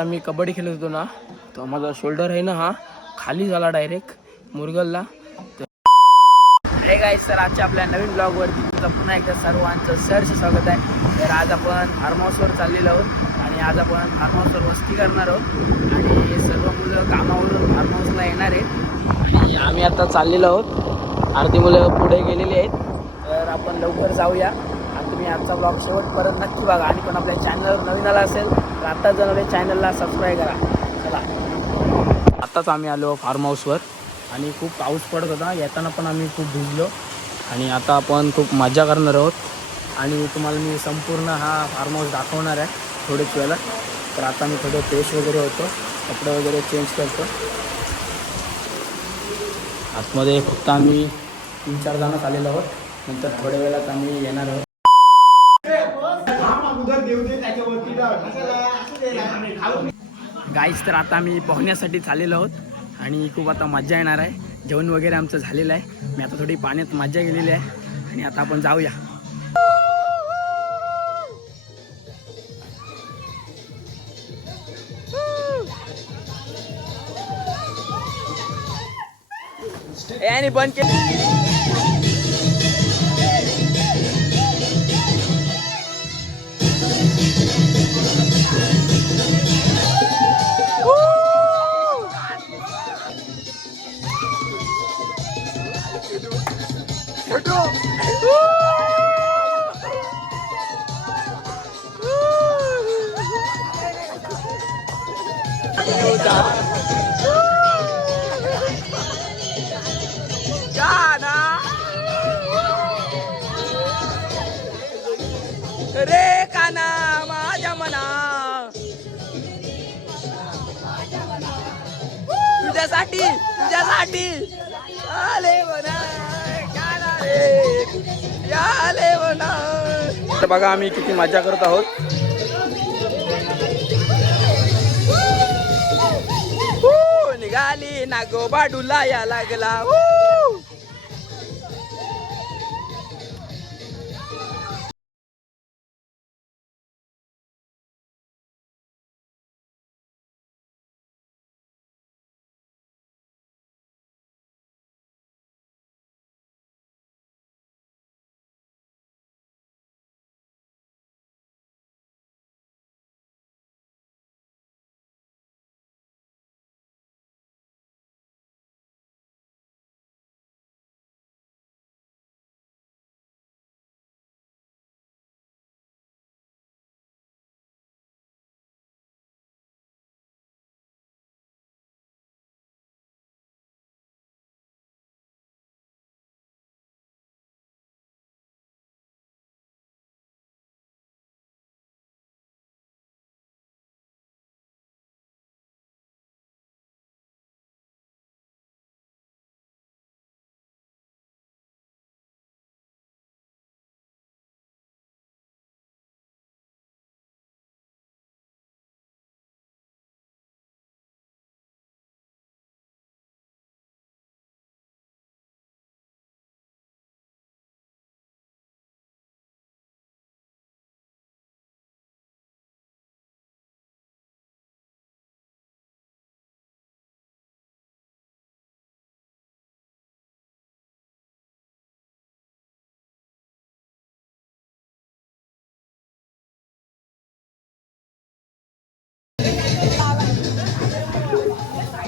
आता मी कबड्डी खेळत होतो ना तर माझा शोल्डर आहे ना हा खाली झाला डायरेक्ट मुरगलला. अरे काय सर आजच्या आपल्या नवीन ब्लॉगवरती तुमचं पुन्हा एकदा सर्वांचं सरचं स्वागत आहे. तर आज आपण फार्म हाऊसवर चाललेलो आहोत आणि आज आपण फार्म हाऊसवर वस्ती करणार आहोत. आणि सर्व मुलं कामावरून फार्म हाऊसला येणार आहेत. आणि आम्ही आता चाललेलो आहोत. अर्धी मुलं पुढे गेलेली आहेत. तर आपण लवकर जाऊया. आणि तुम्ही आजचा ब्लॉग शेवटपर्यंत नक्की बघा. आणि पण आपल्या चॅनलवर नवीन आला असेल तर आत्ताच आपल्या चॅनलला सबस्क्राईब करा. चला. आत्ताच आम्ही आलो फार्म हाऊसवर आणि खूप पाऊस पडत होता. येताना पण आम्ही खूप भिजलो. आणि आता आपण खूप मजा करणार आहोत. आणि तुम्हाला मी संपूर्ण हा फार्म हाऊस दाखवणार आहे थोड्याच वेळेला तर आता मी थोडं फ्रेश वगैरे होतो. कपडे वगैरे चेंज करतो. आतमध्ये फक्त आम्ही तीन चार जणच आलेलो आहोत. नंतर थोड्या वेळात आम्ही येणार आहोत. गाईस तर आता आम्ही पोहण्यासाठी चाललेलो आहोत आणि खूप आता मज्जा येणार आहे. जेवण वगैरे आमचं झालेलं आहे. मी आता थोडी पाण्यात मज्जा गेलेली आहे आणि आता आपण जाऊया. बंद केलं. गाना रे काना माझ्या मना. तुझ्यासाठी तुझ्यासाठी. तर बघा आम्ही किती मजा करत आहोत. निघाली ना गोबा डुला या लागला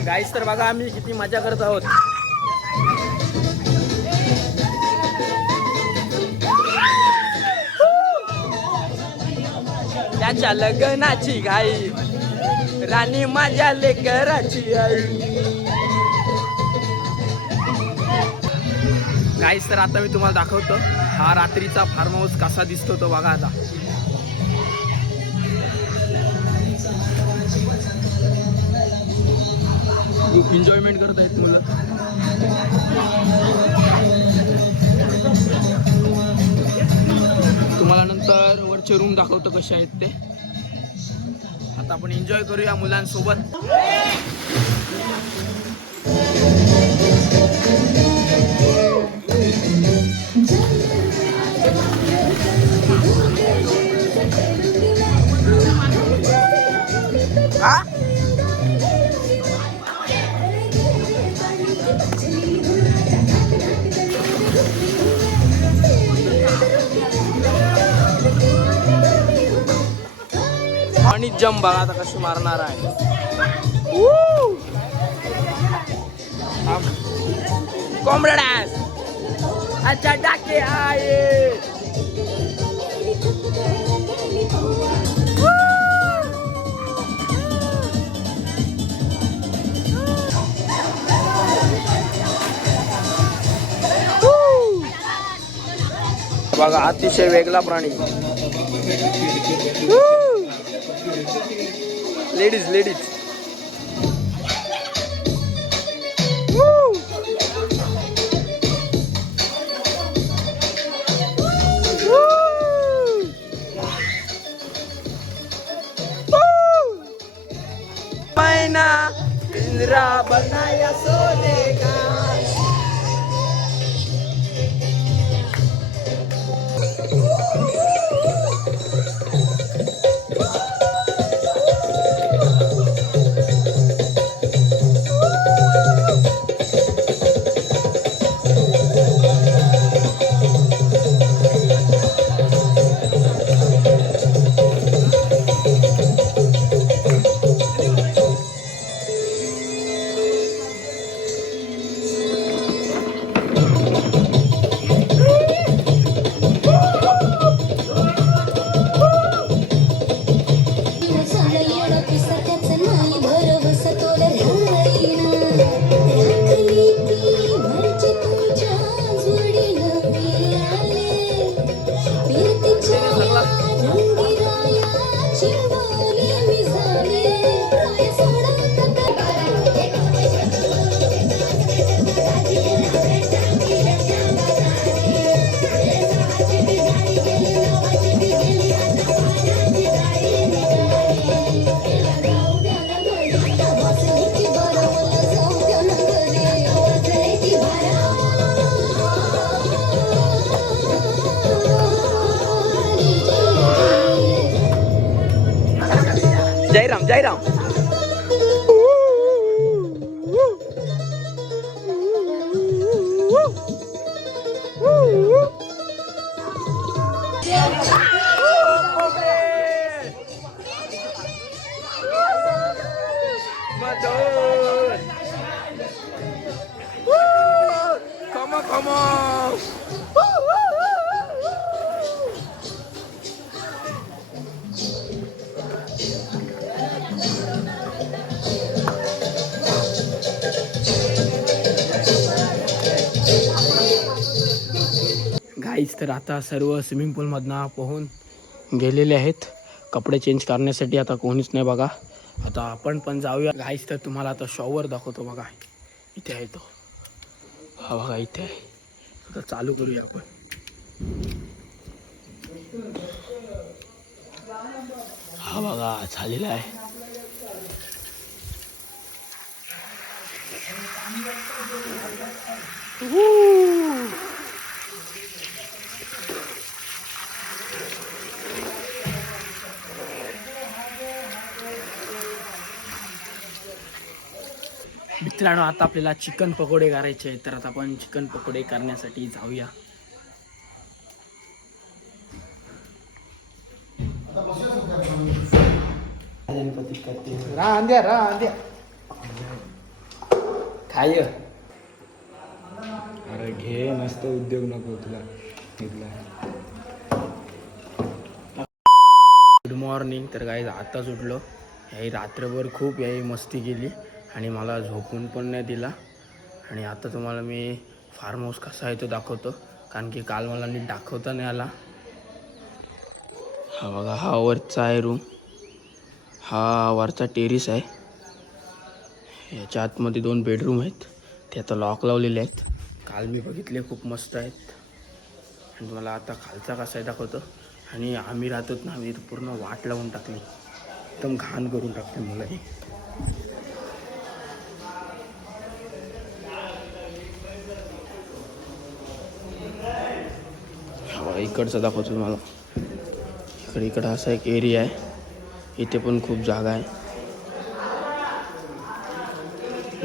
गाईस तर बघा आम्ही किती मजा करत आहोत. त्याच्या लग्नाची घाई राणी माझ्या लेकराची आई. गाईस तर आता मी तुम्हाला दाखवतो हा रात्रीचा फार्म हाऊस कसा दिसतो तो बघा आता. एन्जॉयमेंट करत आहेत मुलं तुम्हाला नंतर वरचे रूम दाखवतो कसे आहेत ते. आता आपण एन्जॉय करूया मुलांसोबत. हा? आणि जम बघा आता कशी मारणार आहे कोंबडा डान्स अच्छा डाके आहे बघा अतिशय वेगळा प्राणी ladies, ladies. ¡Vamos! गाईज तर आता सर्व स्विमिंग पूलमधनं पोहून गेलेले आहेत. कपडे चेंज करण्यासाठी आता कोणीच नाही बघा. आता आपण पण जाऊया. गाईज तर तुम्हाला आता शॉवर दाखवतो बघा. इथे आहे तो. हा बघा इथे आहे. आता चालू करूया आपण. हा बघा झालेला आहे. मित्रांनो आता आपल्याला चिकन पकोडे करायचे आहेत तर आता आपण चिकन पकोडे करण्यासाठी जाऊया. खाय. अरे घे मस्त उद्योग नको तुला. गुड मॉर्निंग तर काही आत्ताच उठलो. याही रात्रभर खूप याही मस्ती केली. आणि मला झोपून पण नाही दिला. आणि आता तुम्हाला मी फार्म हाऊस कसा आहे तो दाखवतो. कारण की काल मला नीट दाखवता नाही आला. हा बघा हा वरचा आहे रूम हा वरचा टेरिस आहे. याच्या आतमध्ये दोन बेडरूम आहेत. ते आता लॉक लावलेले आहेत. काल मी बघितले खूप मस्त आहेत. आणि तुम्हाला आता खालचा कसा आहे दाखवतो. आणि आम्ही राहतो ना आम्ही पूर्ण वाट लावून टाकली. एकदम घाण करून टाकते मला हे हा बघा, इकडचं दाखवतो तुम्हाला. इकडे इकडं असा एक एरिया आहे. इथे पण खूप जागा आहे.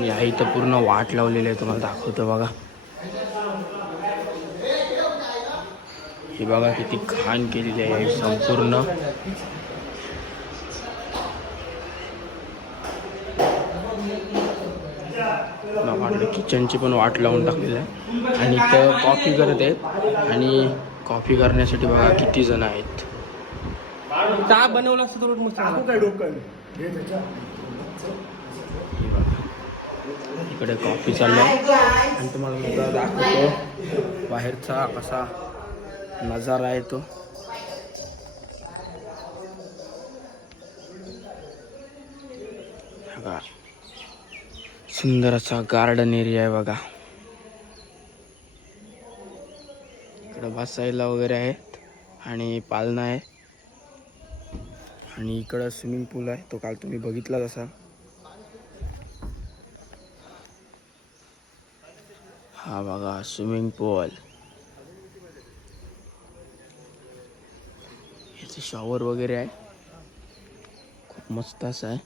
या इथं पूर्ण वाट लावलेली आहे तुम्हाला दाखवतो बघा. हे बघा किती घाण केलेली आहे संपूर्ण. वाटलं किचनची पण वाट लावून टाकलेली आहे. आणि इथं कॉफी करत आहेत. आणि कॉफी करण्यासाठी बघा किती जण आहेत. चहा बनवला असतं तर मग टाकू काय डोकं? हे बघा. इकडे कॉफी चालू आणि तुम्हाला दाखवतो. बाहेरचा कसा नजारा आहे तो. बघा. सुंदर असा गार्डन एरिया आहे बघा. इकडं बसायला वगैरे आहेत आणि पालना आहे. आणि इकडं स्विमिंग पूल आहे. तो काल तुम्ही बघितला असाल. हा बघा स्विमिंग पूल. याचे शॉवर वगैरे आहे. खूप मस्त असं आहे.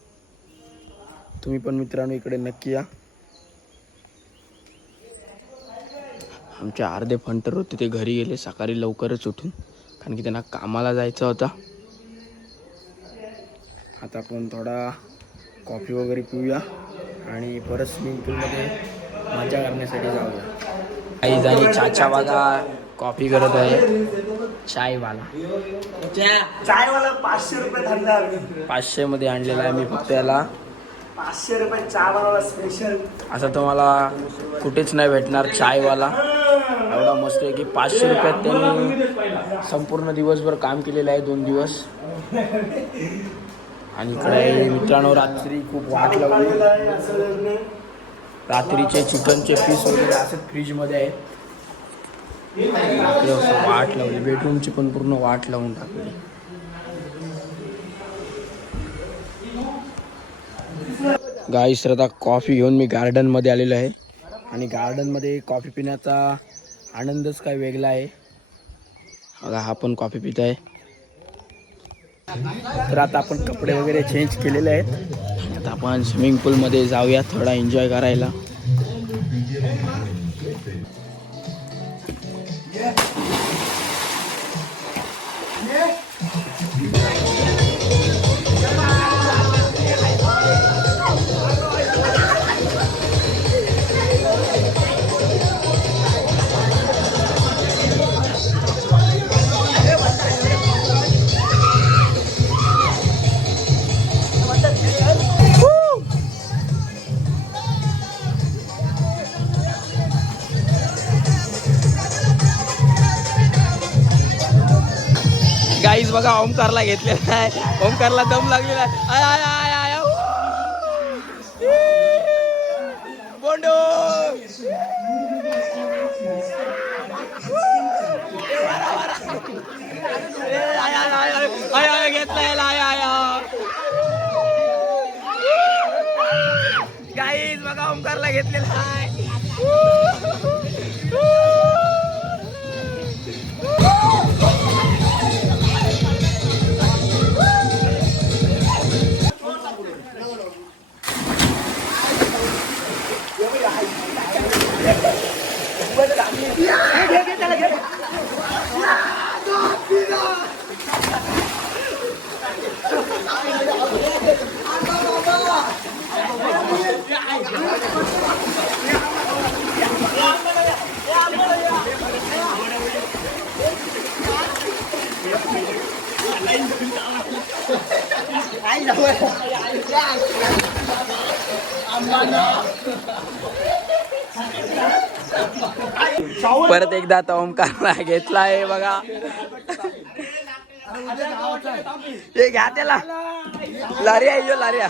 तुम्ही पण मित्रांनो इकडे नक्की या. आमचे अर्धे फंटर होते ते घरी गेले सकाळी लवकरच उठून. कारण की त्यांना कामाला जायचं होता. आता आपण थोडा कॉफी वगैरे पिऊया आणि परत स्विमिंग पूलमध्ये मजा करण्यासाठी जाऊया. आई जाणी चाचा बघा कॉफी करत आहे. चायवाला. चायवाला पाचशे रुपये धंदा पाचशे मध्ये आणलेला आहे मी फक्त याला. पाचशे रुपये चहा बनवला स्पेशल असं तुम्हाला कुठेच नाही भेटणार चायवाला. एवढा मस्त आहे की पाचशे रुपयात त्यांनी संपूर्ण दिवसभर काम केलेलं आहे दोन दिवस. आणि इकडे मित्रांनो रात्री खूप वाट लावली रात्रीचे चिकनचे पीस वगैरे असं फ्रीजमध्ये आहेत. असं वाट लावली बेडरूमची पण पूर्ण वाट लावून टाकली. गाईस आता कॉफी घेऊन मी गार्डनमध्ये आलेलो आहे. आणि गार्डनमध्ये कॉफी पिण्याचा आनंदच काय वेगळा आहे. बघा हा पण कॉफी पित आहे. तर आता आपण कपडे वगैरे चेंज केलेले आहेत. आता आपण स्विमिंग पूलमध्ये जाऊया थोडा एन्जॉय करायला. गाईज बघा ओमकारला घेतलेला आहे ओमकारला दम लागलेला आहे आय आय आय आय आय. बोंडो ए, आय, आय, आय, आय. आय, आय, घेतला आय, आय. गाईज बघा ओमकारला घेतलेला आहे परत एकदा आता ओमकारला घेतला आहे बघा. हे घ्या त्याला. लारिया यो Lariya.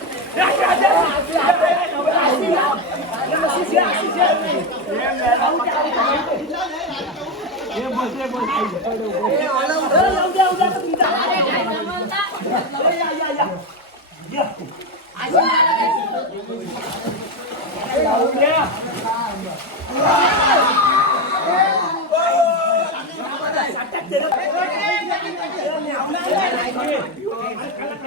Yeah.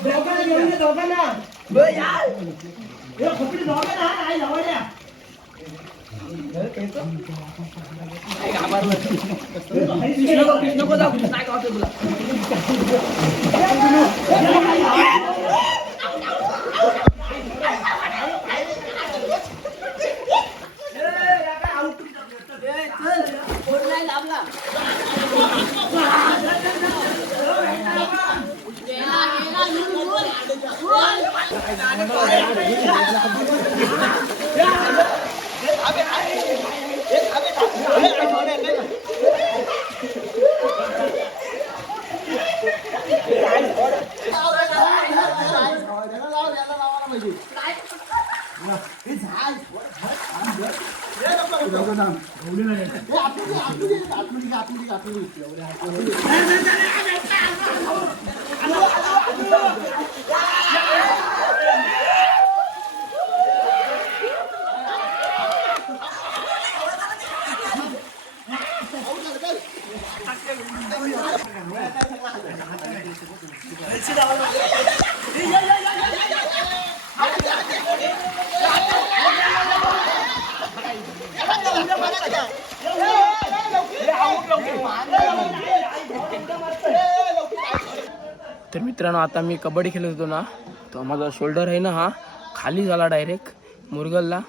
dogana dogana bây giờ bây giờ dogana ai rồi घाबरलं तर मित्रांनो आता मी कबड्डी खेळत होतो ना तर माझा शोल्डर आहे ना हा खाली झाला डायरेक्ट मुरगलला.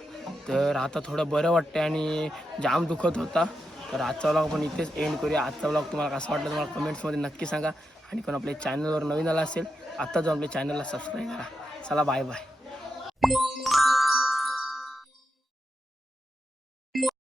तर आता थोडं बरं वाटतं आणि जाम दुखत होता. तर आजचा व्लॉग आपण इथेच एंड करूया. आजचा व्लॉग तुम्हाला कसा वाटला तुम्हाला कमेंट्समध्ये नक्की सांगा. आणि कोण आपल्या चॅनलवर नवीन आला असेल आत्ता जाऊन आपल्या चॅनलला सबस्क्राईब करा. चला बाय बाय